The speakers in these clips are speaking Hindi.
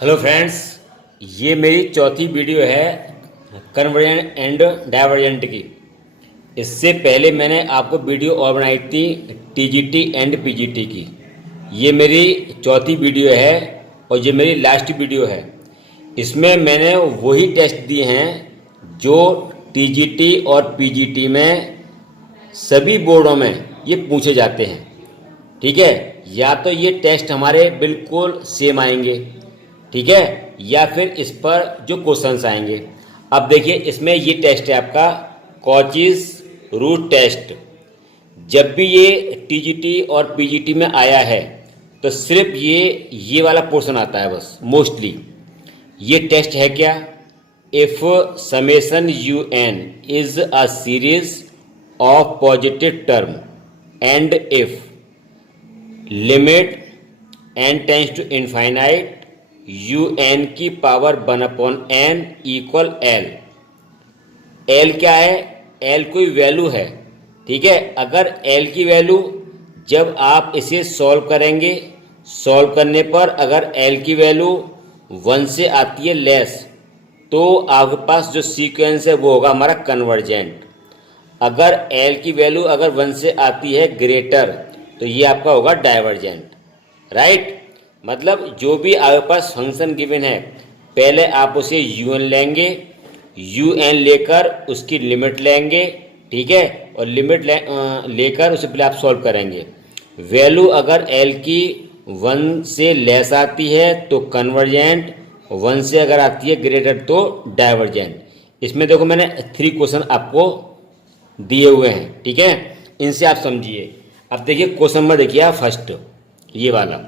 हेलो फ्रेंड्स, ये मेरी चौथी वीडियो है कन्वर्जेंट एंड डाइवर्जेंट की। इससे पहले मैंने आपको वीडियो और बनाई थी टीजीटी एंड पीजीटी की। ये मेरी चौथी वीडियो है और ये मेरी लास्ट वीडियो है। इसमें मैंने वही टेस्ट दिए हैं जो टीजीटी और पीजीटी में सभी बोर्डों में ये पूछे जाते हैं। ठीक है, या तो ये टेस्ट हमारे बिल्कुल सेम आएंगे, ठीक है, या फिर इस पर जो क्वेश्चंस आएंगे। अब देखिए, इसमें ये टेस्ट है आपका कॉचीज रूट टेस्ट। जब भी ये टीजीटी और पीजीटी में आया है तो सिर्फ ये वाला पोर्शन आता है बस। मोस्टली ये टेस्ट है क्या, if summation U N is a series of positive term and if limit N tends to infinite you N की power 1/n equal L. L क्या है? एल कोई वैल्यू है, ठीक है। अगर एल की वैल्यू जब आप इसे सॉल्व करेंगे, सॉल्व करने पर अगर एल की वैल्यू 1 से आती है लेस, तो आपके पास जो सीक्वेंस है वो होगा हमारा कन्वर्जेंट। अगर एल की वैल्यू अगर 1 से आती है ग्रेटर, तो ये आपका होगा डाइवर्जेंट। राइट, मतलब जो भी आपके पास फंक्शन गिवन है, पहले आप उसे un लेंगे, un लेकर उसकी लिमिट लेंगे, ठीक है, और लिमिट लेकर उसे पहले आप सॉल्व करेंगे। वैल्यू अगर l की 1 से लेस आती है तो कन्वर्जेंट, 1 से अगर आती है ग्रेटर तो डाइवर्जेंट। इसमें देखो मैंने 3 क्वेश्चन आपको दिए हुए हैं, ठीक है, इनसे आप समझिए। अब देखिए क्वेश्चन नंबर देखिए आप फर्स्ट, ये वाला।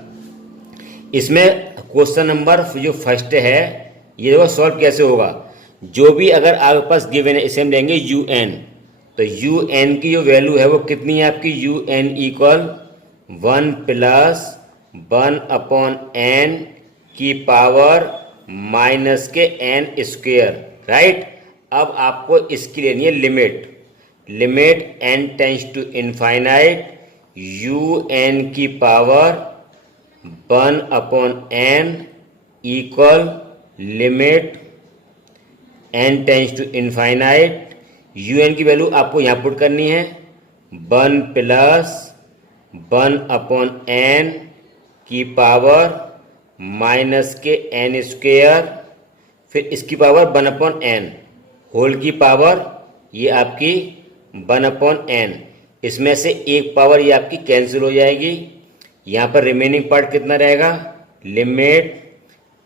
इसमें क्वेश्चन नंबर जो फर्स्ट है, ये देखो सॉल्व कैसे होगा। जो भी अगर आपके पास गिवन है, इसे हम लेंगे यू एन। तो यू एन की जो वैल्यू है वो कितनी है आपकी, यू एन इक्वल 1 + 1/n की पावर माइनस के n²। राइट, अब आपको इसकी लेनी है limit. Limit n tends to infinite you N की power 1/n equal limit n tends to infinite. You N की वैल्यू आपको यहाँ पुट करनी है 1 + 1/n की पावर माइनस के n², फिर इसकी पावर 1/n होल की पावर ये आपकी 1/n। इसमें से एक पावर ये आपकी कैंसिल हो जाएगी। यहाँ पर रिमेनिंग पार्ट कितना रहेगा, limit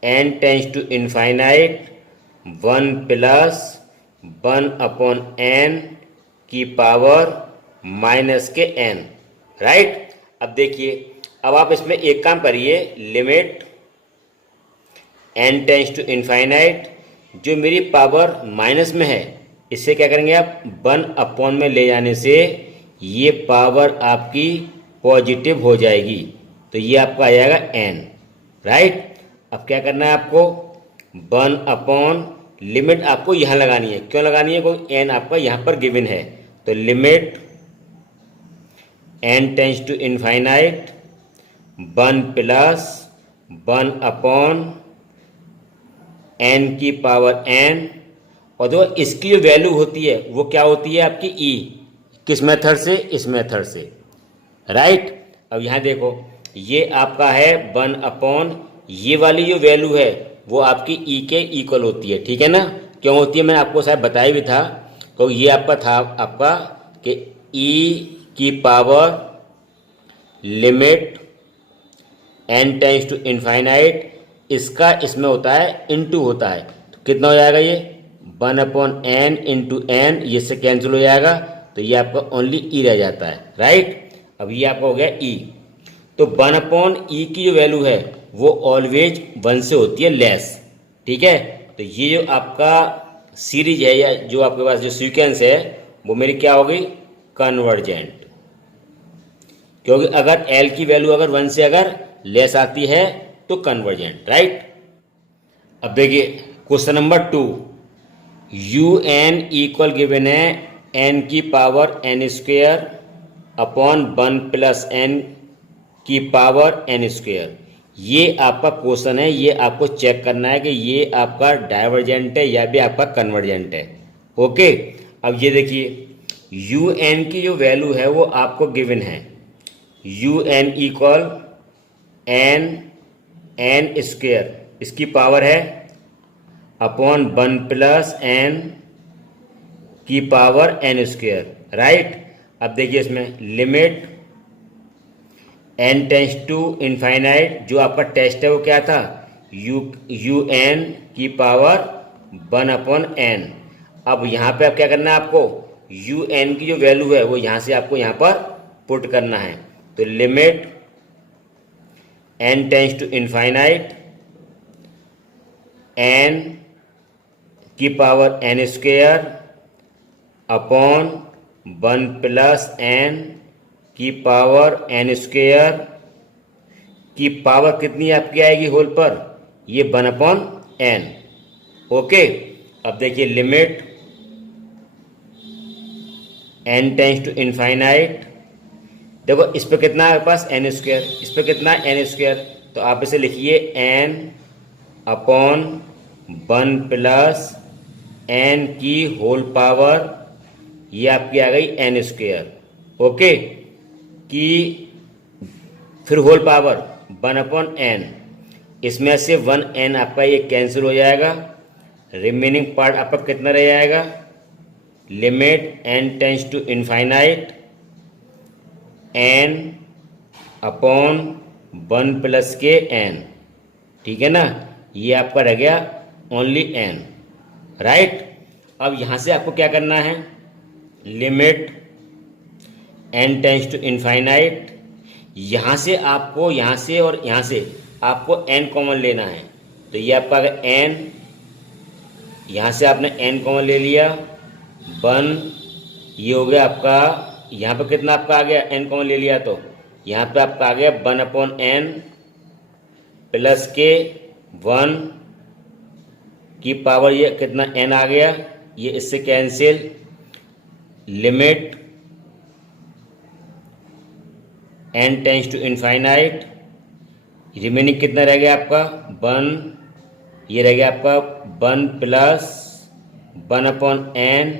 n tends to infinite 1 + 1/n की पावर माइनस के n। राइट, अब देखिए, अब आप इसमें एक काम करिए, limit n tends to infinite, जो मेरी पावर माइनस में है, इससे क्या करेंगे आप 1/n में ले जाने से ये पावर आपकी पॉजिटिव हो जाएगी, तो ये आपका आ जाएगा n। राइट, अब क्या करना है आपको, 1/, लिमिट आपको यहाँ लगानी है। क्यों लगानी है, क्योंकि n आपका यहाँ पर गिवन है। तो limit n tends to infinite 1 + 1/n की पावर n। और जो इसकी जो वैल्यू होती है वो क्या होती है आपकी e। किस मेथड से, इस मेथड से। राइट, अब यहाँ देखो, ये आपका है 1/, ये वाली जो वैल्यू है वो आपकी e के इक्वल होती है, ठीक है ना। क्यों होती है, मैंने आपको शायद बताया भी था। तो ये आपका था आपका कि e की power limit n tends to infinite, इसका इसमें होता है इनटू होता है। तो कितना हो जाएगा ये 1/n इंटू n, ये से कैंसिल हो जाएगा, तो ये आपका ओनली e रह जाता है। राइट, अब ये आपका हो गया e। तो 1/e की जो वैल्यू है वो ऑलवेज 1 से होती है लेस, ठीक है। तो ये जो आपका सीरीज है या जो आपके पास जो सीक्वेंस है वो मेरी क्या हो गई, कन्वर्जेंट। क्योंकि अगर l की वैल्यू अगर 1 से अगर लेस आती है तो कन्वर्जेंट। राइट, अब देखिए question number 2, u n equal given है n की पावर n² अपॉन 1 + n की पावर n²। ये आपका क्वेश्चन है, ये आपको चेक करना है कि ये आपका डाइवर्जेंट है या भी आपका कन्वर्जेंट है। ओके, अब ये देखिए यू एन की जो वैल्यू है वो आपको गिवन है, u n equal n n square, इसकी पावर है अपॉन 1 प्लस एन की पावर एन स्क्वेयर, राइट। अब देखिए इसमें limit N tends to infinite, जो आपका टेस्ट है वो क्या था, यू एन की पावर 1 अपॉन एन। अब यहाँ पे आप क्या करना है, आपको यू एन की जो वैल्यू है वो यहाँ से आपको यहाँ पर पुट करना है। तो limit N tends to infinite N की power N square upon 1 plus N की पावर एन स्क्वेयर की पावर कितनी आपकी आएगी होल पर, ये 1 अपॉन एन। ओके, अब देखिए limit N tends to infinite, देखो इस पर कितना है आपके पास एन स्क्वेयर, इस पर कितना है एन स्क्वेयर, तो आप इसे लिखिए एन अपॉन 1 प्लस एन की होल पावर, ये आपकी आ गई एन स्क्वेयर। ओके, कि फिर होल पावर 1 अपॉन एन, इसमें से 1 एन आपका ये कैंसिल हो जाएगा, रिमेनिंग पार्ट आपका कितना रह जाएगा, limit N tends to infinite n upon 1 plus के एन, ठीक है ना, ये आपका रह गया ओनली एन, राइट। अब यहाँ से आपको क्या करना है, limit N tends to infinite, यहाँ से आपको यहाँ से और यहाँ से आपको एन कॉमन लेना है, तो ये आपका अगर एन, यहाँ से आपने एन कॉमन ले लिया 1, ये हो गया आपका, यहाँ पर कितना आपका आ गया एन कॉमन ले लिया, तो यहाँ पे आपका आ गया 1 अपॉन एन प्लस के 1 की पावर, ये कितना एन आ गया, ये इससे cancel, limit N tends to infinite, remaining कितना रह गया आपका 1, ये रह गया आपका 1 प्लस 1 अपॉन एन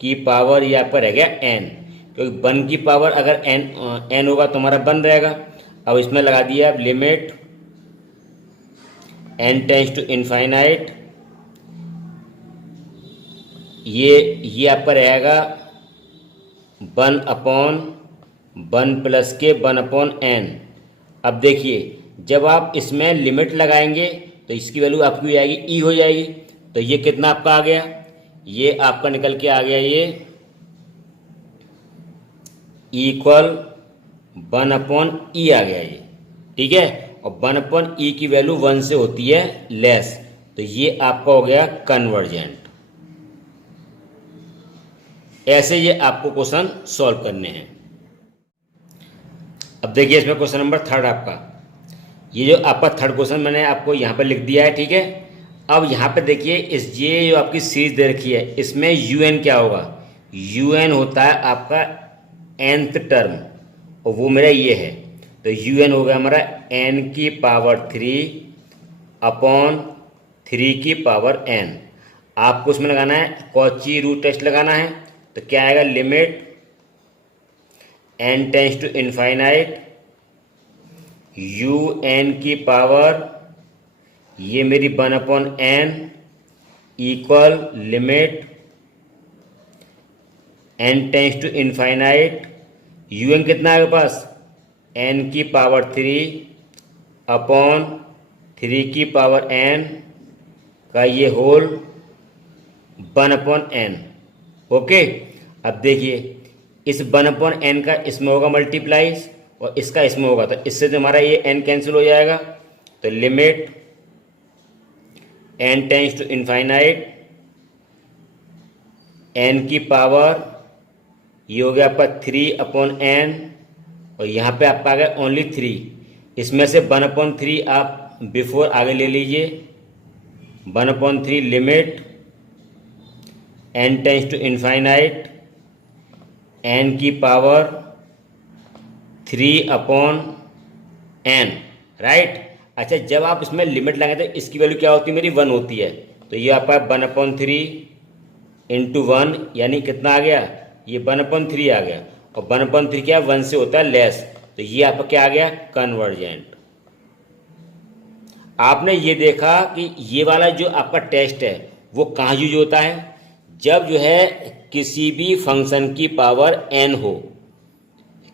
की पावर, ये आपका रह गया एन, क्योंकि 1 की पावर अगर एन होगा तो हमारा 1 रहेगा। अब इसमें लगा दिया आप limit N tends to infinite, ये आपका रहेगा 1 अपॉन 1 प्लस के 1 अपॉन एन। अब देखिए जब आप इसमें लिमिट लगाएंगे तो इसकी वैल्यू आपकी हो जाएगी ई हो जाएगी, तो ये कितना आपका आ गया, ये आपका निकल के आ गया, ये इक्वल 1 अपॉन ई आ गया ये, ठीक है। और 1 अपॉन ई की वैल्यू 1 से होती है लेस, तो ये आपका हो गया कन्वर्जेंट। ऐसे ये आपको क्वेश्चन सॉल्व करने हैं। अब देखिए इसमें क्वेश्चन नंबर 3 आपका, ये जो आपका 3rd क्वेश्चन मैंने आपको यहाँ पर लिख दिया है, ठीक है। अब यहाँ पे देखिए इस ये जो आपकी सीरीज दे रखी है इसमें यू एन क्या होगा, यू एन होता है आपका nth टर्म, और वो मेरा ये है, तो यू एन हो गया हमारा n की पावर 3 अपॉन 3 की पावर n। आपको उसमें लगाना है कॉची रूट टेस्ट लगाना है, तो क्या आएगा, limit n tends to infinite you N की पावर, ये मेरी 1 upon n equal limit n tends to infinite, you n कितना है आपके पास, n की पावर 3 अपॉन 3 की पावर n का ये होल 1 अपॉन n। ओके, अब देखिए इस 1 अपॉन n का इसमें होगा मल्टीप्लाई और इसका इसमें होगा, तो इससे जो हमारा ये n कैंसिल हो जाएगा, तो limit n tends to infinite n की पावर, ये हो गया आपका 3 अपॉन n, और यहाँ पे आपका आ गया ओनली 3, इसमें से 1 अपॉन 3 आप बिफोर आगे ले लीजिए, 1 upon 3 limit n tends to infinite n की पावर 3 अपॉन n, राइट। अच्छा, जब आप इसमें लिमिट लगाते तो इसकी वैल्यू क्या होती है, मेरी 1 होती है। तो ये आपका 1/3 इंटू 1 यानी कितना आ गया, ये 1/3 आ गया। और 1/3 क्या है, 1 से होता है लेस, तो ये आपका क्या आ गया, कन्वर्जेंट। आपने ये देखा कि ये वाला जो आपका टेस्ट है वो कहाँ यूज होता है, जब जो है किसी भी फंक्शन की पावर n हो।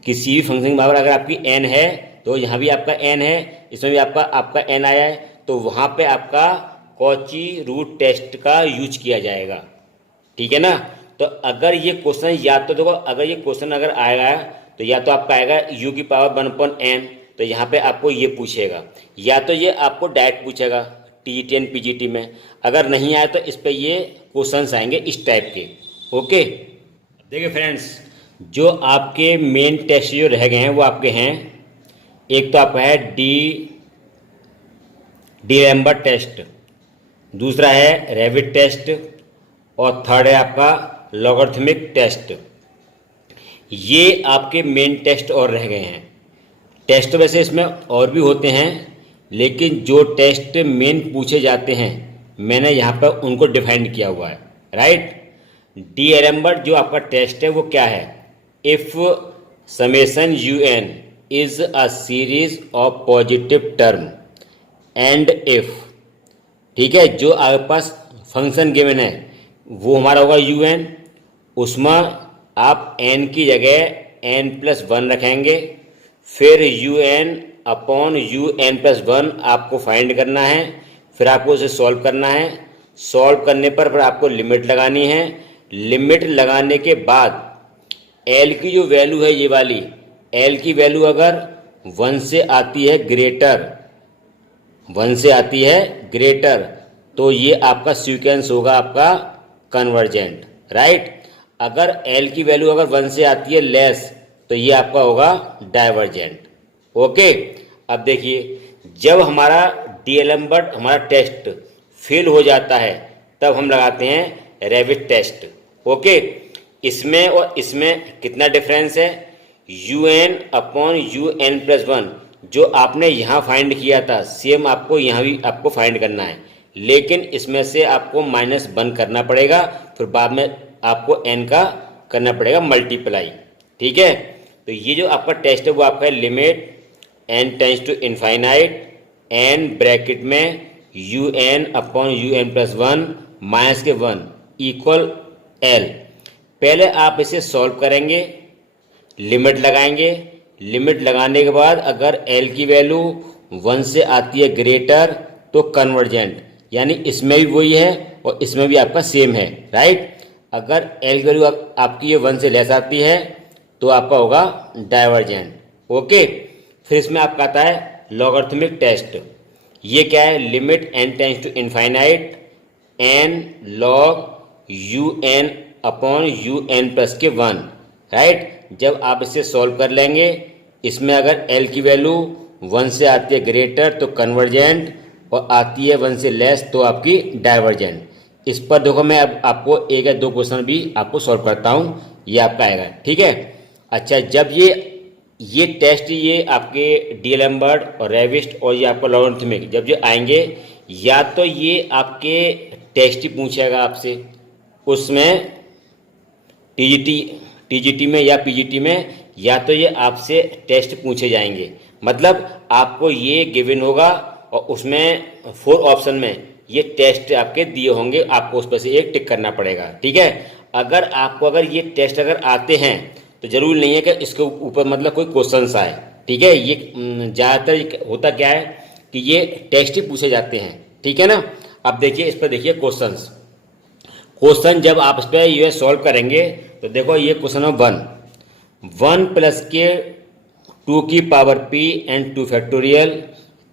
किसी भी फंक्शन की पावर अगर आपकी n है, तो यहाँ भी आपका n है, इसमें भी आपका आपका n आया है, तो वहाँ पे आपका कॉची रूट टेस्ट का यूज किया जाएगा। ठीक है ना। तो अगर ये क्वेश्चन या तो देखो, अगर ये क्वेश्चन अगर आएगा तो या तो आपका आएगा u की पावर 1/n, तो यहाँ पे आपको ये पूछेगा, या तो ये आपको डायरेक्ट पूछेगा टीजीटी एंड पीजीटी में। अगर नहीं आया तो इस पे ये क्वेश्चंस आएंगे इस टाइप के। ओके, देखिए फ्रेंड्स, जो आपके मेन टेस्ट जो रह गए हैं वो आपके हैं, एक तो आपका है डीरेम्बर टेस्ट, दूसरा है रैबिट टेस्ट, और थर्ड है आपका लॉगरिथमिक टेस्ट। ये आपके मेन टेस्ट और रह गए हैं। टेस्ट वैसे इसमें और भी होते हैं, लेकिन जो टेस्ट मेन पूछे जाते हैं मैंने यहाँ पर उनको डिफाइन किया हुआ है, राइट। डीरेम्बर जो आपका टेस्ट है वो क्या है, if summation un is a series of positive term and if, ठीक है, जो आपके पास फंक्शन गिवन है वो हमारा होगा un, उसमें आप n की जगह n+1 रखेंगे, फिर un/un+1 आपको फाइंड करना है, फिर आपको उसे सॉल्व करना है। सॉल्व करने पर फिर आपको लिमिट लगानी है। लिमिट लगाने के बाद l की जो वैल्यू है, ये वाली l की वैल्यू अगर 1 से आती है ग्रेटर, 1 से आती है ग्रेटर, तो ये आपका सीक्वेंस होगा आपका कन्वर्जेंट, राइट। अगर l की वैल्यू अगर 1 से आती है लेस, तो ये आपका होगा डाइवर्जेंट। ओके, अब देखिए, जब हमारा डीरेम्बर हमारा टेस्ट फेल हो जाता है तब हम लगाते हैं रैबिट टेस्ट। ओके, इसमें और इसमें कितना डिफरेंस है, un/un+1 जो आपने यहाँ फाइंड किया था सेम आपको यहाँ भी आपको फाइंड करना है, लेकिन इसमें से आपको -1 करना पड़ेगा, फिर बाद में आपको n का करना पड़ेगा मल्टीप्लाई। ठीक है, तो ये जो आपका टेस्ट है वो आपका है limit n tends to infinite n bracket में un/un+1 -1 इक्वल l। पहले आप इसे सॉल्व करेंगे, लिमिट लगाएंगे, लिमिट लगाने के बाद अगर l की वैल्यू 1 से आती है ग्रेटर तो कन्वर्जेंट, यानी इसमें भी वही है और इसमें भी आपका सेम है, राइट। अगर l की वैल्यू आपकी ये 1 से लेस आती है तो आपका होगा डाइवर्जेंट। ओके, फिर इसमें आपका आता है लॉगरिथमिक टेस्ट। ये क्या है, limit n tends to infinite n log un/un+1, right. जब आप इसे सॉल्व कर लेंगे, इसमें अगर l की वैल्यू 1 से आती है ग्रेटर तो कन्वर्जेंट, और आती है 1 से लेस तो आपकी डाइवर्जेंट। इस पर देखो, मैं अब आपको एक या दो क्वेश्चन भी आपको सॉल्व करता हूँ, ये आपका आएगा। ठीक है, अच्छा, जब ये टेस्ट ये आपके डीरेम्बर और रैबिट और ये आपका लॉगरिथमिक जब ये आएंगे, या तो ये आपके टेस्ट ही पूछेगा आपसे, उसमें टीजीटी में या पीजीटी में, या तो ये आपसे टेस्ट पूछे जाएंगे। मतलब आपको ये गिवन होगा और उसमें 4 ऑप्शन में ये टेस्ट आपके दिए होंगे, आपको उस पर से एक टिक करना पड़ेगा। ठीक है, अगर ये टेस्ट अगर आते हैं तो जरूरी नहीं है कि इसके ऊपर मतलब कोई क्वेश्चंस आए। ठीक है, ये ज़्यादातर होता क्या है कि ये टेस्ट ही पूछे जाते हैं। ठीक है ना। अब देखिए, इस पर देखिए क्वेश्चन जब आप इस पर ये सॉल्व करेंगे तो देखो, ये क्वेश्चन नंबर 1 प्लस के 2 की पावर p एंड 2 फैक्टोरियल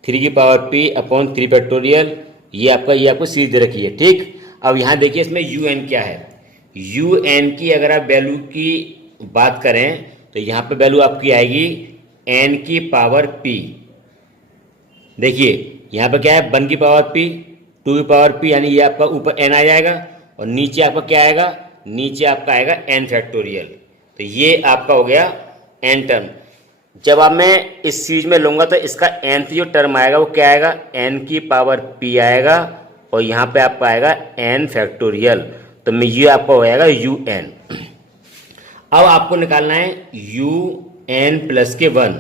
3 की पावर p/3 फैक्टोरियल, ये आपको सीरीज दे रखी है। ठीक, अब यहाँ देखिए इसमें un क्या है। un की अगर आप वैल्यू की बात करें तो यहाँ पे वैल्यू आपकी आएगी n की पावर p। देखिए यहाँ पे क्या है, 1 की पावर p, 2 की पावर p, यानी ये आपका ऊपर n आ जाएगा और नीचे आपका क्या आएगा, नीचे आपका आएगा n फैक्टोरियल। तो ये आपका हो गया n टर्म। जब अब मैं इस सीरीज में लूँगा तो इसका nth जो टर्म आएगा वो क्या आएगा, n की पावर p आएगा और यहाँ पे आपका आएगा n फैक्टोरियल, तो मैं ये आपका हो जाएगा un। अब आपको निकालना है un प्लस के 1,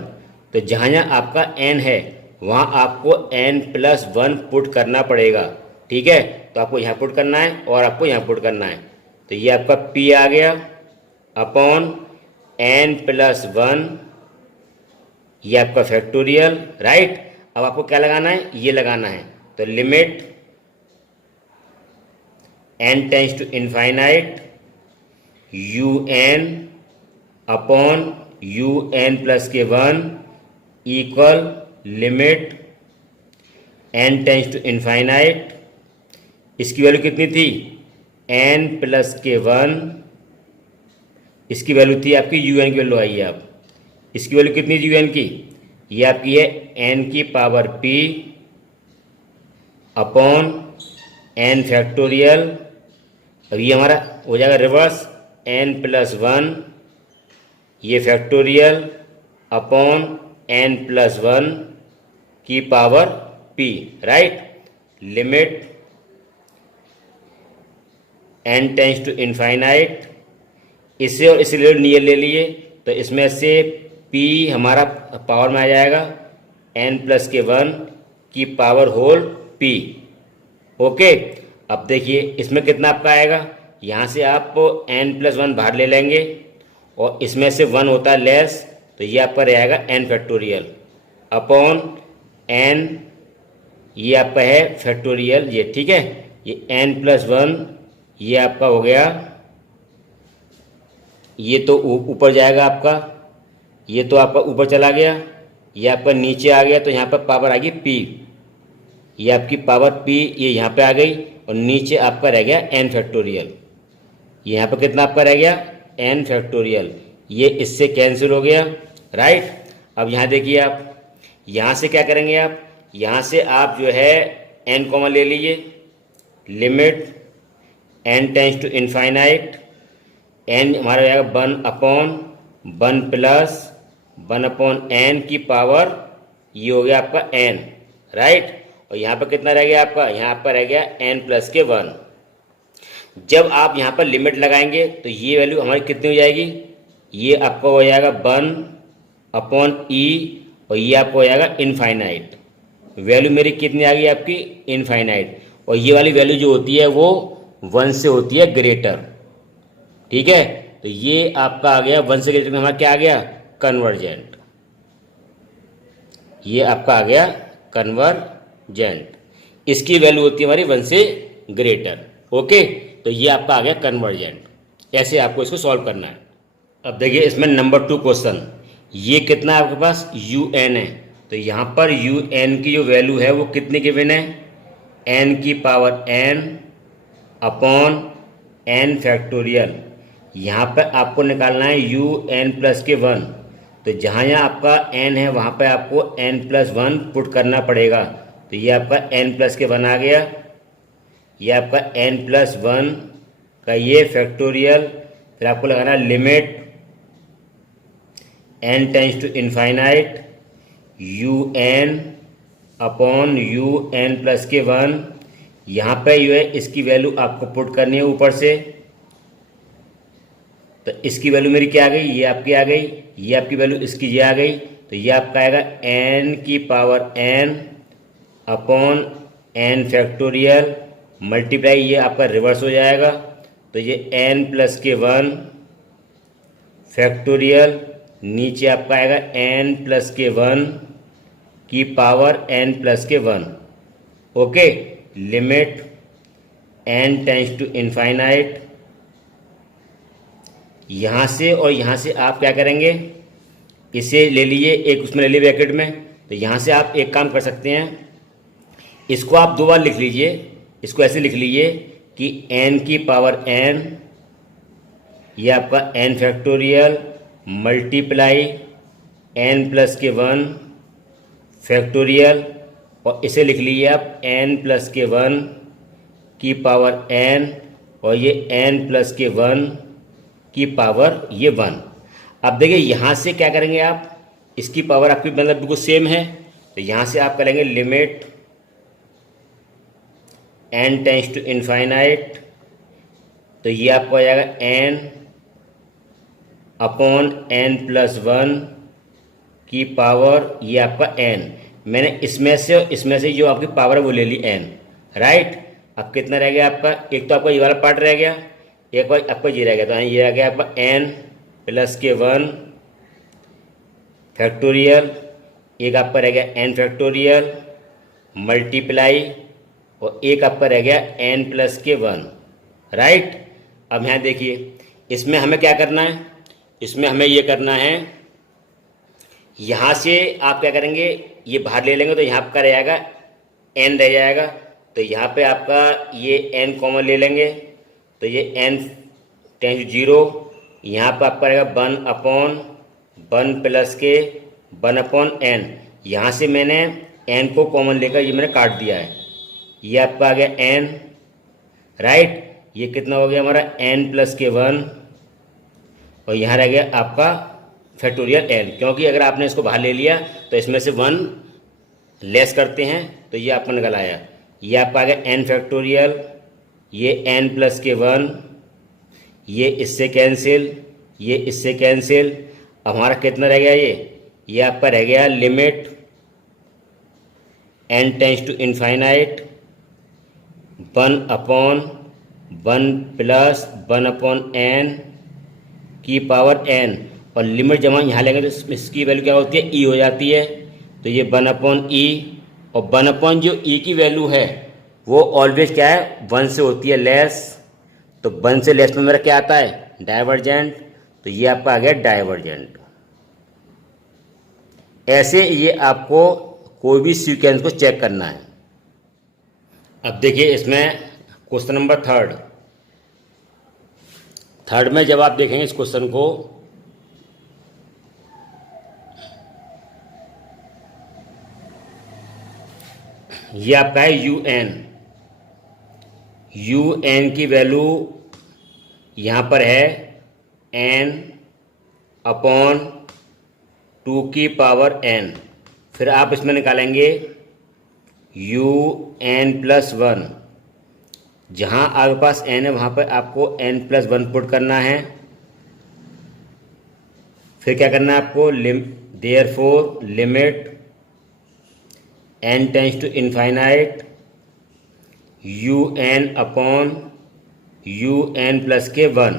तो जहाँ जहाँ आपका n है वहाँ आपको n+1 पुट करना पड़ेगा, ठीक है। तो आपको यहाँ पुट करना है और आपको यहाँ पुट करना है, तो ये आपका p आ गया अपॉन n+1, ये आपका फैक्टोरियल, राइट। अब आपको क्या लगाना है, ये लगाना है, तो limit n tends to infinite un upon un plus के 1 equal limit n tends to infinite, इसकी वैल्यू कितनी थी n प्लस के 1, इसकी वैल्यू थी आपकी un की वैल्यू आई है, आप इसकी वैल्यू कितनी थी un की, ये आपकी है n की power p upon n factorial. अब ये हमारा हो जाएगा रिवर्स n+1, ये फैक्टोरियल अपॉन n+1 की power p, right. Limit n tends to infinite, इससे और इससे नियर ले लिए तो इसमें से p हमारा पावर में आ जाएगा n+1 की पावर होल p, ओके। अब देखिए इसमें कितना आपका आएगा, यहाँ से आप n+1 बाहर ले लेंगे और इसमें से 1 होता है लेस, तो ये आपका रहेगा n फैक्टोरियल अपॉन n, ये आपका है फैक्टोरियल ये, ठीक है। ये n+1 ये आपका हो गया, ये तो ऊपर जाएगा आपका, ये तो आपका ऊपर चला गया, ये आपका नीचे आ गया, तो यहाँ पर पावर आ गई p, ये आपकी पावर p ये यहाँ पे आ गई और नीचे आपका रह गया n फैक्टोरियल, यहाँ पर कितना आपका रह गया n फैक्टोरियल, ये इससे कैंसिल हो गया, राइट। अब यहाँ देखिए आप यहाँ से क्या करेंगे, आप यहाँ से आप जो है n कॉमन ले लीजिए, limit n tends to infinite, n हमारा रहेगा 1 अपॉन 1 प्लस 1 अपॉन n की पावर, ये हो गया आपका n, राइट। और यहाँ पर कितना रह गया आपका, यहाँ पर रह गया n+1। जब आप यहाँ पर लिमिट लगाएंगे तो ये वैल्यू हमारी कितनी हो जाएगी, ये आपका हो जाएगा 1 अपॉन e और ये आपको हो जाएगा इनफाइनाइट, वैल्यू मेरी कितनी आ गई आपकी इनफाइनाइट, और ये वाली वैल्यू जो होती है वो 1 से होती है ग्रेटर, ठीक है। तो ये आपका आ गया 1 से ग्रेटर में हमारा क्या आ गया कन्वर्जेंट, ये आपका आ गया कन्वर्जेंट, इसकी वैल्यू होती है हमारी 1 से ग्रेटर, ओके। तो ये आपका आ गया कन्वर्जेंट, ऐसे आपको इसको सॉल्व करना है। अब देखिए इसमें नंबर 2 क्वेश्चन, ये कितना है आपके पास un है, तो यहाँ पर un की जो वैल्यू है वो कितनी गिवन है, n की power n upon n factorial, यहाँ पर आपको निकालना है un प्लस के 1, तो जहाँ जहाँ आपका n है वहाँ पे आपको n+1 पुट करना पड़ेगा, तो ये आपका n प्लस के 1 आ गया, ये आपका n+1 का ये फैक्टोरियल, फिर आपको लगाना limit n tends to infinite un upon un plus के 1, यहाँ पे जो है इसकी वैल्यू आपको पुट करनी है ऊपर से, तो इसकी वैल्यू मेरी क्या आ गई, ये आपकी आ गई, ये आपकी वैल्यू इसकी ये आ गई, तो ये आपका आएगा n की power n upon n factorial multiply, ये आपका रिवर्स हो जाएगा, तो ये n प्लस के 1 फैक्टोरियल, नीचे आपका आएगा n प्लस के 1 की पावर n प्लस के 1, okay. Limit n tends to infinite, यहाँ से और यहाँ से आप क्या करेंगे, इसे ले लिए एक उसमें ले लिए ब्रैकेट में, तो यहाँ से आप एक काम कर सकते हैं, इसको आप 2 बार लिख लीजिए, इसको ऐसे लिख लीजिए कि n की पावर n, ये आपका n factorial multiply n plus के 1 फैक्टोरियल, और इसे लिख लीजिए आप n प्लस के 1 की पावर n और ये n प्लस के 1 की पावर ये 1। अब देखिए यहाँ से क्या करेंगे आप, इसकी पावर आपकी मतलब बिल्कुल सेम है, तो यहाँ से आप करेंगे limit n tends to infinite, तो ये आपको आ जाएगा n अपॉन n+1 की पावर ये आपका n। मैंने इसमें से और इसमें से जो आपकी पावर है वो ले ली n, राइट। अब कितना रह गया आपका, एक तो आपका ये वाला पार्ट रह गया, एक बार आपका ये रह गया, तो ये रह गया आपका n+1 फैक्टोरियल, एक आपका रह गया n फैक्टोरियल मल्टीप्लाई, और एक आपका रह गया n+1, राइट। अब यहाँ देखिए इसमें हमें क्या करना है, इसमें हमें ये करना है, यहाँ से आप क्या करेंगे, ये बाहर ले लेंगे तो यहाँ आपका रह जाएगा n रह जाएगा, तो यहाँ पे आपका ये n कॉमन ले लेंगे, तो ये n टेंस टू 0, यहाँ पर आपका रहेगा 1/1+1/n। यहाँ से मैंने n को कॉमन लेकर ये मैंने काट दिया है, ये आपका आ गया n, राइट। ये कितना हो गया हमारा n+1, और यहाँ रह गया आपका फैक्टोरियल n, क्योंकि अगर आपने इसको बाहर ले लिया तो इसमें से 1 लेस करते हैं, तो ये आपका निकल आया, ये आपका आ गया n फैक्टोरियल, ये n+1, ये इससे कैंसिल, ये इससे कैंसिल। अब हमारा कितना रह गया, ये आपका रह गया limit n tends to infinite 1/1+1/n की पावर n, और लिमिट जब हम यहाँ लेंगे तो इसकी वैल्यू क्या होती है, e हो जाती है, तो ये 1/e, और 1/ जो e की वैल्यू है वो ऑलवेज क्या है, 1 से होती है लेस, तो 1 से लेस में मेरा क्या आता है, डाइवर्जेंट, तो ये आपका आ गया डाइवर्जेंट। ऐसे ये आपको कोई भी सीक्वेंस को चेक करना है। अब देखिए इसमें क्वेश्चन नंबर थर्ड में जब आप देखेंगे इस क्वेश्चन को, ये आपका है un की वैल्यू यहाँ पर है n/2n, फिर आप इसमें निकालेंगे un+1, जहाँ आपके पास n है वहाँ पर आपको n+1 पुट करना है, फिर क्या करना है आपको, therefore limit n tends to infinite un/un+1,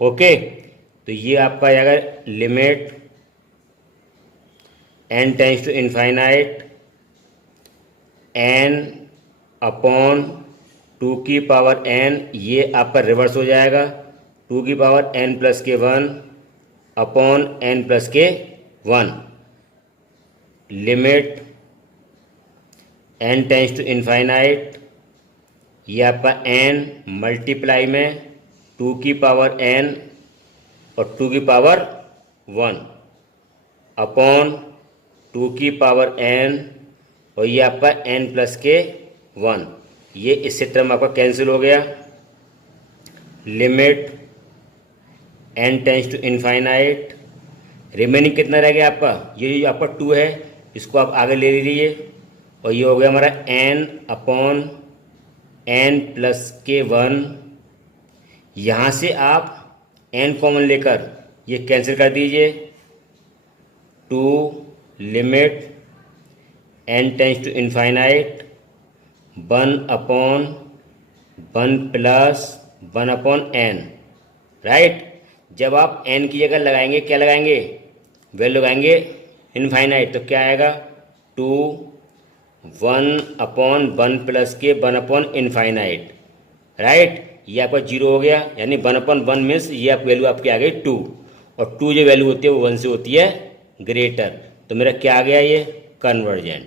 okay. तो ये आपका आएगा limit n tends to infinite n/2 की पावर n, ये आपका रिवर्स हो जाएगा 2 की power n+1/n+1, limit n tends to infinite, ये आपका n मल्टीप्लाई में 2 की पावर n और 2 की पावर 1 अपॉन 2 की पावर n, और ये आपका n+1, ये इससे टर्म आपका कैंसिल हो गया, limit n tends to infinite, remaining कितना रह गया आपका, ये जो आपका 2 है इसको आप आगे ले लीजिए, और ये हो गया हमारा n/n+1, यहाँ से आप n कॉमन लेकर ये कैंसिल कर दीजिए, 2 limit n tends to infinite 1/1+1/n, right. जब आप n की जगह लगाएंगे, क्या लगाएंगे, वैल्यू लगाएंगे इनफाइनाइट, तो क्या आएगा, 2 1/1+1/इनफाइनाइट, राइट। ये आपका 0 हो गया, यानी 1/1 मीन्स ये आप वैल्यू आपकी आ गई 2, और 2 जो वैल्यू होती है वो 1 से होती है ग्रेटर, तो मेरा क्या आ गया, ये कन्वर्जेंट,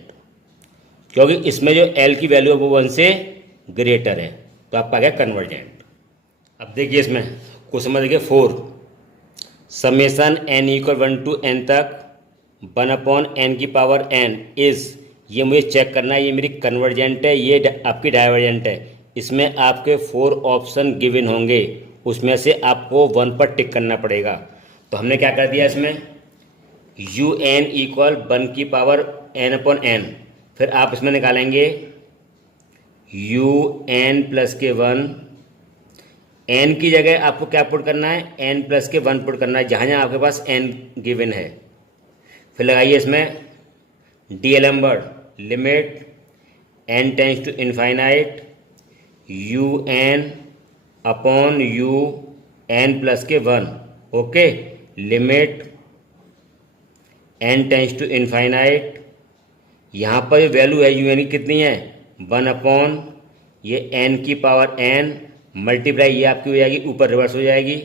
क्योंकि इसमें जो l की वैल्यू है वो 1 से ग्रेटर है, तो आपका आ गया कन्वर्जेंट। अब देखिए इसमें क्वेश्चन में देखिए 4, समेशन n = 1 to n तक 1/n की पावर n इज़, ये मुझे चेक करना है, ये मेरी कन्वर्जेंट है, ये आपकी डाइवर्जेंट है। इसमें आपके 4 ऑप्शन गिवन होंगे, उसमें से आपको 1 पर टिक करना पड़ेगा। तो हमने क्या कर दिया, इसमें यू एन इक्वल 1 की पावर n अपॉन n। फिर आप इसमें निकालेंगे यू एन प्लस के 1, n की जगह आपको क्या पुट करना है, n प्लस के 1 पुट करना है जहाँ जहाँ आपके पास n गिवन है। फिर लगाइए इसमें DLM word limit n tends to infinite you n upon u n plus के 1। Okay, limit n tends to infinite, यहाँ पर वैल्यू है यू एन की कितनी है 1 अपॉन ये n की पावर n मल्टीप्लाई ये आपकी हो जाएगी ऊपर रिवर्स हो जाएगी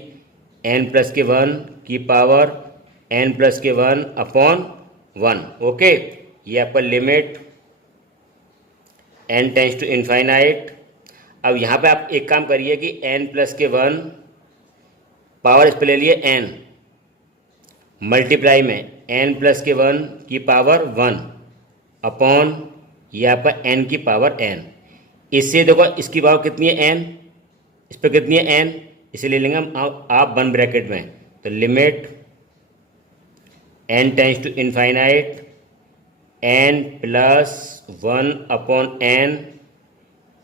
n प्लस के 1 की पावर n प्लस के 1 अपॉन 1। ओके, ये आपका limit n tends to infinite. अब यहाँ पे आप एक काम करिए कि n प्लस के 1 पावर इस पे ले लिए n मल्टीप्लाई में n प्लस के 1 की पावर 1 अपॉन ये आपका n की पावर n। इससे देखो इसकी पावर कितनी है n, इस पर कितनी है n, इसे ले लेंगे हम आप 1 ब्रैकेट में। तो limit n tends to infinite n plus 1 upon n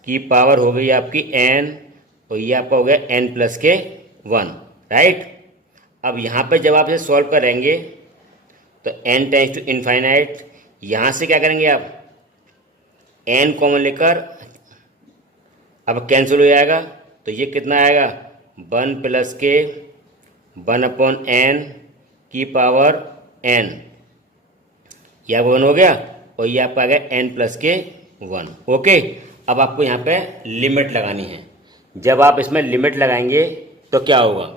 की पावर हो गई आपकी n, और ये आपका हो गया n प्लस के 1, राइट। अब यहाँ पे जब आप इसे सॉल्व करेंगे तो n टेंस टू इनफाइनाइट, यहाँ से क्या करेंगे आप n कॉमन लेकर अब कैंसिल हो जाएगा, तो ये कितना आएगा 1 प्लस के 1 अपॉन n की पावर n, ये आपका 1 हो गया और ये आपका आ गया n प्लस के 1। ओके, अब आपको यहाँ पे लिमिट लगानी है। जब आप इसमें लिमिट लगाएंगे तो क्या होगा,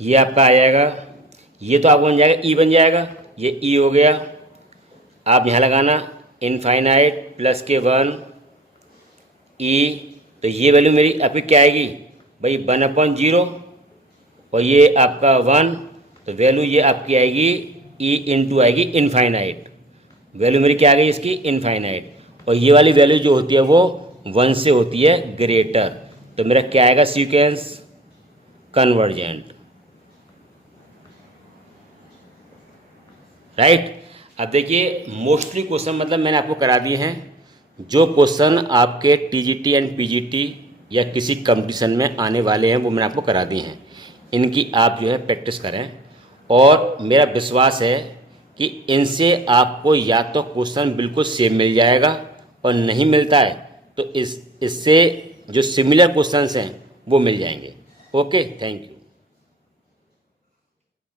ये आपका आ जाएगा, ये तो आपको बन जाएगा ई बन जाएगा, ये ई हो गया। आप यहाँ लगाना इनफाइनाइट प्लस के 1 ई, तो ये वैल्यू मेरी आपकी क्या आएगी भाई 1 अपॉन 0 और ये आपका 1, तो वैल्यू ये आपकी आएगी ई इंटू आएगी इनफाइनाइट। वैल्यू मेरी क्या आ गई इसकी इनफाइनाइट, और ये वाली वैल्यू जो होती है वो 1 से होती है ग्रेटर, तो मेरा क्या आएगा सीक्वेंस कन्वर्जेंट, राइट। अब देखिए मोस्टली क्वेश्चन मतलब मैंने आपको करा दिए हैं, जो क्वेश्चन आपके टीजीटी एंड पीजीटी या किसी कंपटीशन में आने वाले हैं वो मैंने आपको करा दिए हैं। इनकी आप जो है प्रैक्टिस करें, और मेरा विश्वास है कि इनसे आपको या तो क्वेश्चन बिल्कुल सेम मिल जाएगा, और नहीं मिलता है तो इससे जो सिमिलर क्वेश्चंस हैं वो मिल जाएंगे। Okay, thank you.